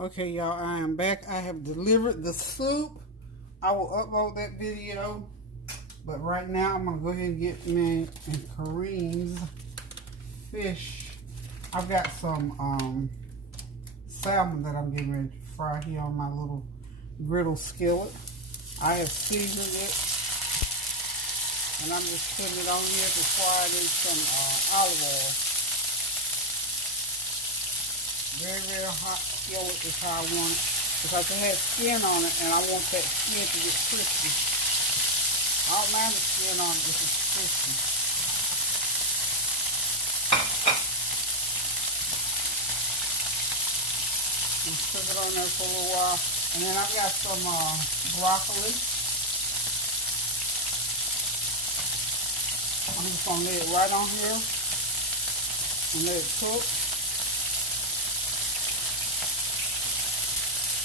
Okay, y'all, I am back. I have delivered the soup. I will upload that video. But right now, I'm going to go ahead and get me and Kareem's fish. I've got some salmon that I'm getting ready to fry here on my little griddle skillet. I have seasoned it. And I'm just putting it on here to fry it in some olive oil. Very, very hot skillet is how I want it. Because it has skin on it and I want that skin to get crispy. I don't mind the skin on it if it's crispy. Just cook it on there for a little while. And then I've got some broccoli. I'm just going to lay it right on here and let it cook.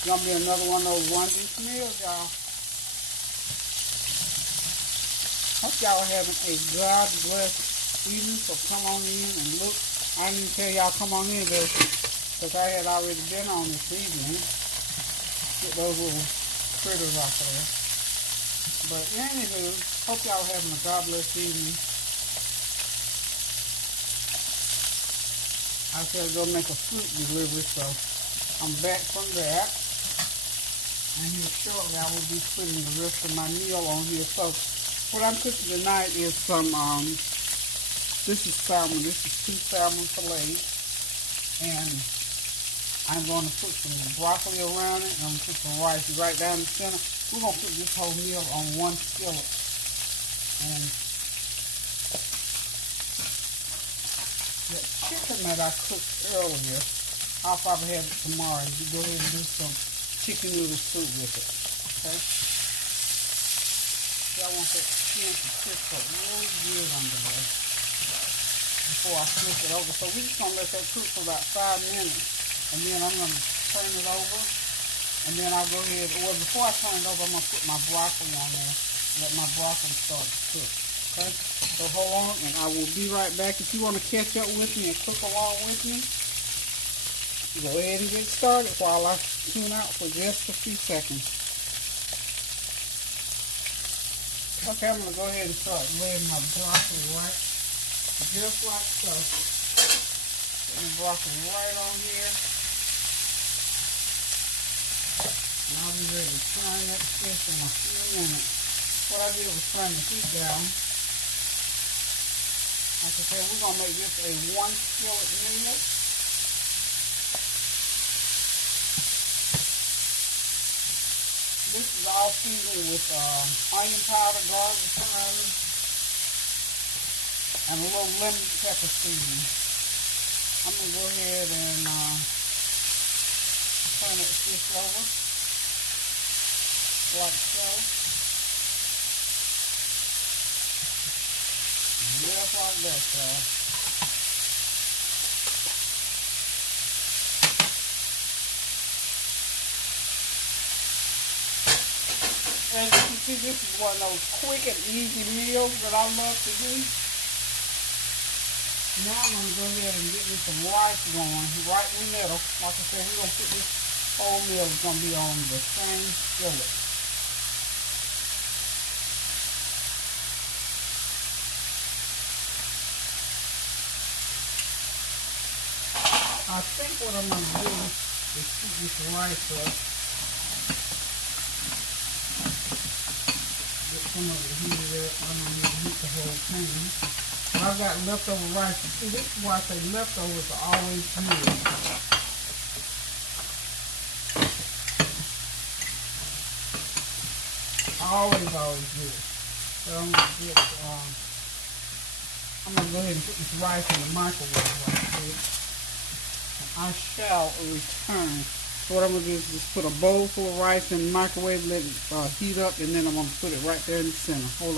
It's going to be another one of those one-dish meals, y'all. Hope y'all are having a God-blessed evening, so come on in and look. I didn't even tell y'all come on in because I had already been on this evening. Get those little critters out there. But anywho, hope y'all are having a God-blessed evening. I said go make a fruit delivery, so I'm back from that. And here shortly I will be putting the rest of my meal on here. So what I'm cooking tonight is some, this is salmon. This is 2 salmon fillets. And I'm going to put some broccoli around it. And I'm going to put some rice right down the center. We're going to put this whole meal on one skillet. And the chicken that I cooked earlier, I'll probably have it tomorrow. And you go ahead and do some chicken noodle soup with it. Okay? So I want that skin to crisp up really good under there before I flip it over. So we're just going to let that cook for about 5 minutes. And then I'm going to turn it over. And then I'll go ahead, or before I turn it over, I'm going to put my broccoli on there. Let my broccoli start to cook. Okay? So hold on, and I will be right back. If you want to catch up with me and cook along with me, go ahead and get started while I tune out for just a few seconds. Okay, I'm going to go ahead and start laying my broccoli right, just like so. Put the broccoli right on here. And I'll be ready to turn that fish in a few minutes. What I did was turn the heat down. Like I said, we're going to make this a 1 skillet meal. This is all seasoned with onion powder, garlic powder, and a little lemon pepper seasoning. I'm going to go ahead and turn that fish over like so. Just like that, y'all. And you can see this is one of those quick and easy meals that I love to do. Now I'm going to go ahead and get me some rice going right in the middle. Like I said, we're going to put this whole meal is going to be on the same skillet. I think what I'm going to do is heat this rice up. Get some of it heated up. I don't need to heat the whole thing. But I've got leftover rice. See, this is why I say leftovers are always good. Always good. So I'm going to get, I'm going to go ahead and put this rice in the microwave right quick. I shall return. So what I'm going to do is just put a bowl full of rice in the microwave, let it heat up, and then I'm going to put it right there in the center. Hold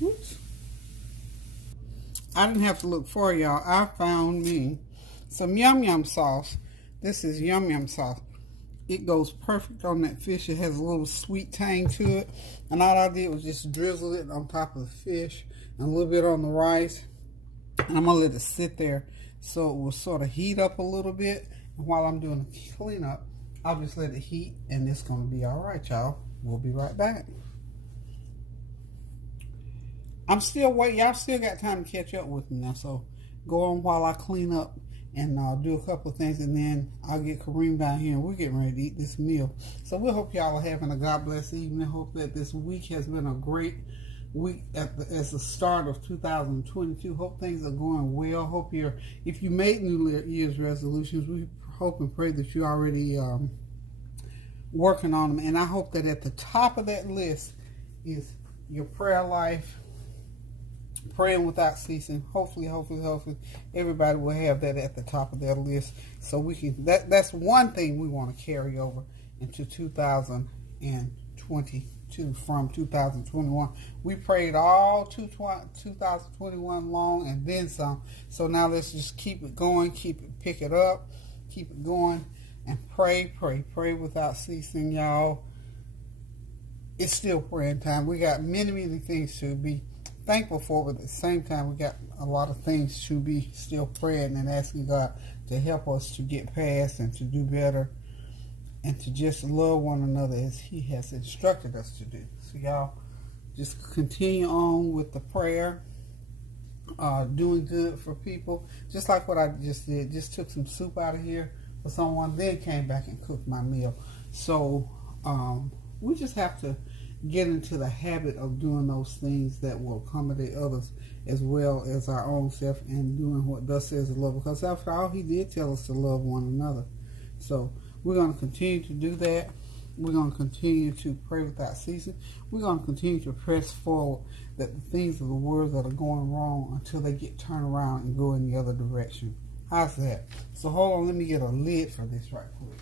on. Oops. I didn't have to look for y'all. I found me some yum yum sauce. This is yum yum sauce. It goes perfect on that fish. It has a little sweet tang to it. And all I did was just drizzle it on top of the fish and a little bit on the rice. And I'm going to let it sit there so it will sort of heat up a little bit. And while I'm doing the cleanup, I'll just let it heat, and it's going to be all right, y'all. We'll be right back. I'm still waiting. Y'all still got time to catch up with me now, so go on while I clean up and do a couple of things, and then I'll get Kareem down here, and we're getting ready to eat this meal. So we hope y'all are having a God bless evening. Hope that this week has been a great week as the start of 2022. Hope things are going well. Hope if you made New Year's resolutions, we hope and pray that you're already working on them. And I hope that at the top of that list is your prayer life, praying without ceasing. Hopefully everybody will have that at the top of their list, so we can that's one thing we want to carry over into 2022 from 2021. We prayed all 2021 long and then some, so now let's just keep it going, pick it up, keep it going, and pray without ceasing, y'all. It's still praying time. We got many things to be thankful for, but at the same time we got a lot of things to be still praying and asking God to help us to get past and to do better and to just love one another as He has instructed us to do. So y'all just continue on with the prayer, doing good for people, just like what I just did. Just took some soup out of here for someone, then came back and cooked my meal. So we just have to get into the habit of doing those things that will accommodate others as well as our own self, and doing what thus says the Lord, because after all, He did tell us to love one another. So we're going to continue to do that. We're going to continue to pray without ceasing. We're going to continue to press forward that the things of the world that are going wrong until they get turned around and go in the other direction. How's that? So hold on, let me get a lid for this right quick.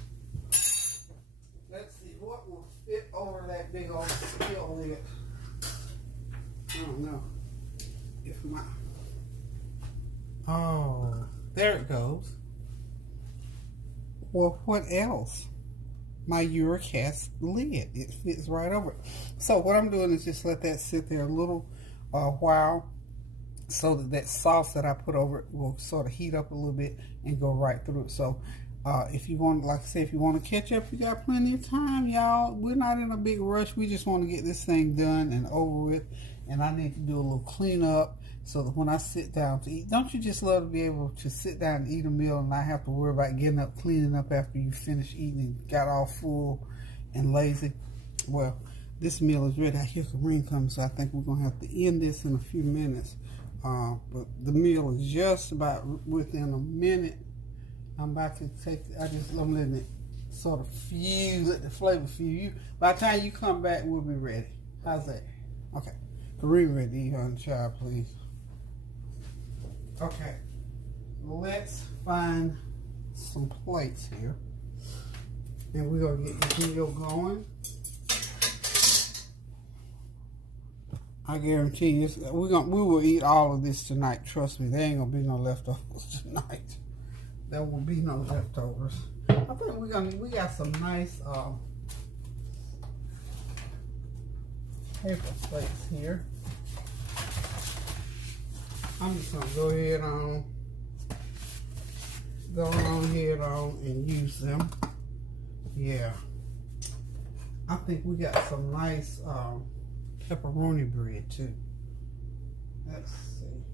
Let's see what will fit over that big old steel lid. I don't know if oh, there it goes. Well, what else? My Uricast lid. It fits right over it. So what I'm doing is just let that sit there a little while, so that sauce that I put over it will sort of heat up a little bit and go right through it. So if you want, like I said, if you want to catch up, you got plenty of time, y'all. We're not in a big rush. We just want to get this thing done and over with. And I need to do a little cleanup so that when I sit down to eat, don't you just love to be able to sit down and eat a meal and not have to worry about getting up, cleaning up after you finish eating and got all full and lazy? Well, this meal is ready. I hear Kareem coming, so I think we're going to have to end this in a few minutes. But the meal is just about within a minute. I'm about to I'm letting it sort of fuse, let the flavor fuse. By the time you come back, we'll be ready. How's that? Okay. Kareem, ready to eat on the child, please. Okay. Let's find some plates here. And we're going to get the meal going. I guarantee you, we will eat all of this tonight. Trust me, there ain't gonna be no leftovers tonight. There will be no leftovers. I think we got some nice paper plates here. I'm just gonna go ahead on and use them. Yeah, I think we got some nice pepperoni bread too. Let's see.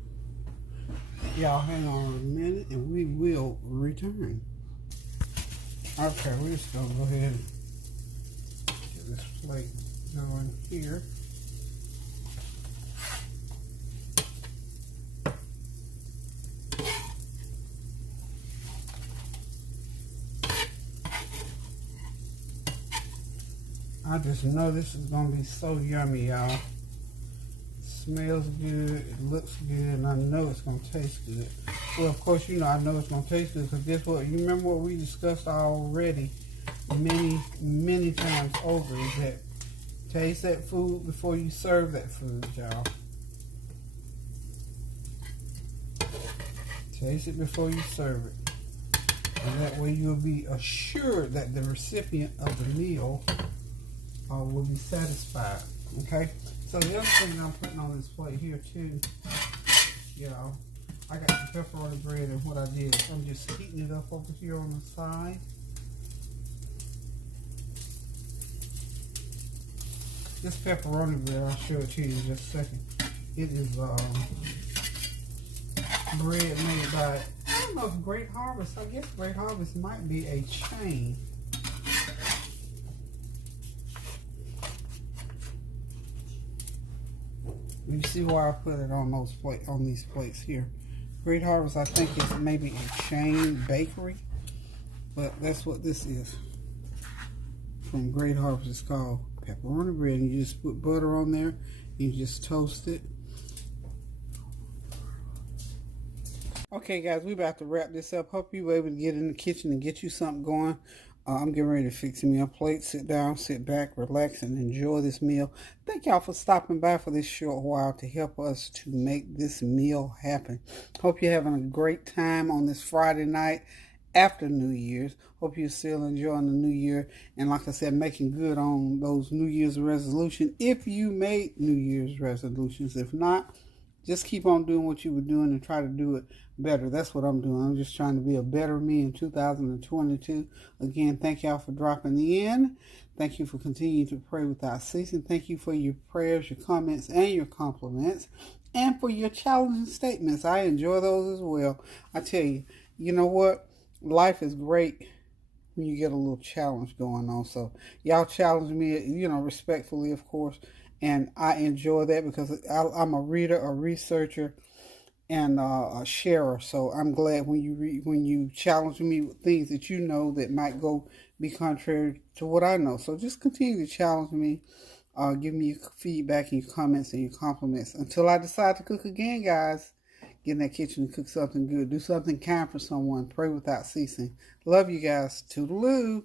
Y'all hang on a minute and we will return. Okay, we're just gonna go ahead and get this plate going here. I just know this is going to be so yummy, y'all. It smells good, it looks good, and I know it's going to taste good. Well, of course, you know I know it's going to taste good, because guess what? You remember what we discussed already many times over, is that taste that food before you serve that food, y'all. Taste it before you serve it. And that way you'll be assured that the recipient of the meal will be satisfied. Okay, so the other thing I'm putting on this plate here too, y'all, I got the pepperoni bread, and what I did is I'm just heating it up over here on the side. This pepperoni bread, I'll show it to you in just a second. It is bread made by, I don't know if Great Harvest. I guess Great Harvest might be a chain. You see why I put it on those on these plates here. Great Harvest, I think, is maybe a chain bakery, but that's what this is. From Great Harvest, it's called pepperoni bread, and you just put butter on there. You just toast it. Okay, guys, we're about to wrap this up. Hope you were able to get in the kitchen and get you something going. I'm getting ready to fix me a plate. Sit down, sit back, relax, and enjoy this meal. Thank y'all for stopping by for this short while to help us to make this meal happen. Hope you're having a great time on this Friday night after New Year's. Hope you're still enjoying the new year. And like I said, making good on those New Year's resolutions. If you made New Year's resolutions, if not, just keep on doing what you were doing and try to do it better. That's what I'm doing. I'm just trying to be a better me in 2022. Again, thank y'all for dropping in. Thank you for continuing to pray without ceasing. Thank you for your prayers, your comments, and your compliments, and for your challenging statements. I enjoy those as well. I tell you, you know what? Life is great when you get a little challenge going on. So y'all challenge me, respectfully, of course. And I enjoy that because I'm a reader, a researcher, and a sharer. So I'm glad when you challenge me with things that you know that might be contrary to what I know. So just continue to challenge me. Give me your feedback and your comments and your compliments. Until I decide to cook again, guys, get in that kitchen and cook something good. Do something kind for someone. Pray without ceasing. Love you guys. Toodaloo.